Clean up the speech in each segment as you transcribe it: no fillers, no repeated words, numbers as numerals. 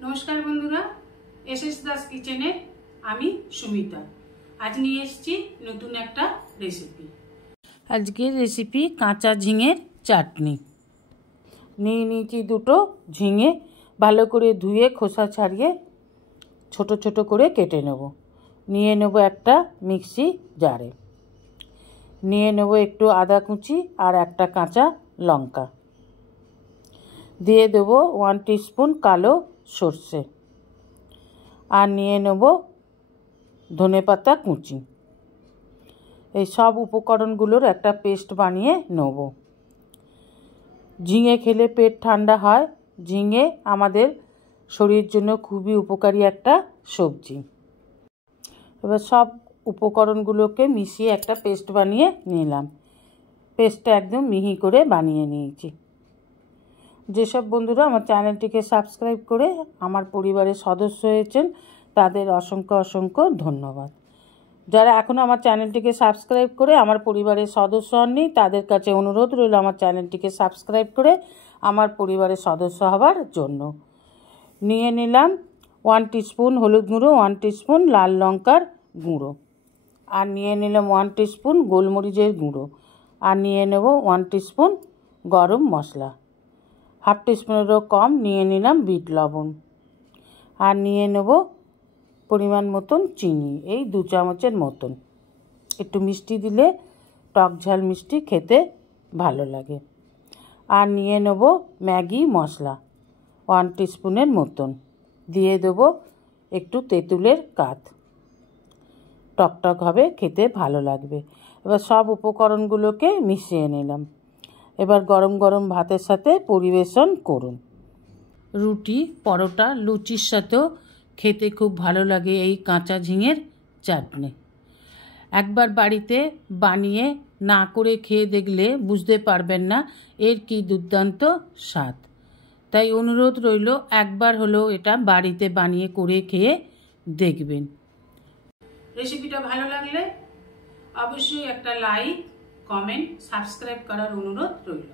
नमस्कार बंधुरा एसएस दास किचेने आमी सुमिता आज निये एसेछि नतून एकटा रेसिपि। आजकेर रेसिपि काँचा झिंगेर चाटनी। निये निয়েছি দুটো झिंगे भालो करे धुए खोसा छाड़िए छोटो छोटो करे केटे नेब। निये नेब एकटा मिक्सी जारे, निये नेब एकटू आदा कुचि और एकटा काँचा लंका, दिए देव 1 टीस्पून कालो सर्षे और निये नेब धने पाता कुचि। এই সব উপকরণগুলোর একটা পেস্ট বানিয়ে নেব। ঝিঙে খেলে পেট ঠান্ডা হয়। ঝিঙে আমাদের শরীরের জন্য খুবই উপকারী একটা সবজি। এবার সব উপকরণগুলোকে মিশিয়ে একটা পেস্ট বানিয়ে নিলাম। পেস্টটা একদম মিহি করে বানিয়ে নিয়েছি। যেসব বন্ধুরা আমার চ্যানেলটিকে সাবস্ক্রাইব করে আমার পরিবারের সদস্য হয়েছেন তাদের অসংখ্য অসংখ্য ধন্যবাদ। যারা এখনও আমার চ্যানেলটিকে সাবস্ক্রাইব করে আমার পরিবারের সদস্য হননি তাদের কাছে অনুরোধ রইল আমার চ্যানেলটিকে সাবস্ক্রাইব করে আমার পরিবারের সদস্য হবার জন্য। নিয়ে নিলাম 1 টিস্পুন হলুদ গুঁড়ো, 1 টিস্পুন লাল লঙ্কার গুঁড়ো, আর নিয়ে নিলাম 1 টিস্পুন গোলমরিচের গুঁড়ো, আর নিয়ে নেব 1 টিস্পুন গরম মশলা, হাফ টিস্পুনেরও কম নিয়ে নিলাম বিট লবণ, আর নিয়ে নেব পরিমাণ মতন চিনি, এই 2 চামচের মতন। একটু মিষ্টি দিলে টক ঝাল মিষ্টি খেতে ভালো লাগে। আর নিয়ে নেব ম্যাগি মশলা 1 টিস্পুনের মতন, দিয়ে দেব একটু তেঁতুলের কাঠ, টকটক হবে, খেতে ভালো লাগবে। এবার সব উপকরণগুলোকে মিশিয়ে নিলাম। এবার গরম গরম ভাতের সাথে পরিবেশন করুন। রুটি, পরোটা, লুচির সাথেও খেতে খুব ভালো লাগে এই কাঁচা ঝিঙের চাটনি। একবার বাড়িতে বানিয়ে না করে খেয়ে দেখলে বুঝতে পারবেন না এর কি দুর্দান্ত স্বাদ। তাই অনুরোধ রইল একবার হলেও এটা বাড়িতে বানিয়ে করে খেয়ে দেখবেন। রেসিপিটা ভালো লাগলে অবশ্যই একটা লাইক, কমেন্ট, সাবস্ক্রাইব করার অনুরোধ রইল।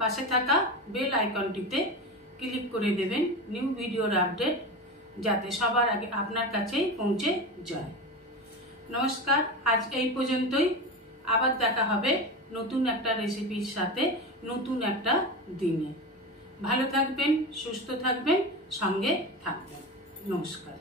পাশে থাকা বেল আইকনটিতে ক্লিক করে দেবেন নিউ ভিডিওর আপডেট যাতে সবার আগে আপনার কাছেই পৌঁছে যায়। নমস্কার, আজ এই পর্যন্তই। আবার দেখা হবে নতুন একটা রেসিপির সাথে নতুন একটা দিনে। ভালো থাকবেন, সুস্থ থাকবেন, সঙ্গে থাকবেন। নমস্কার।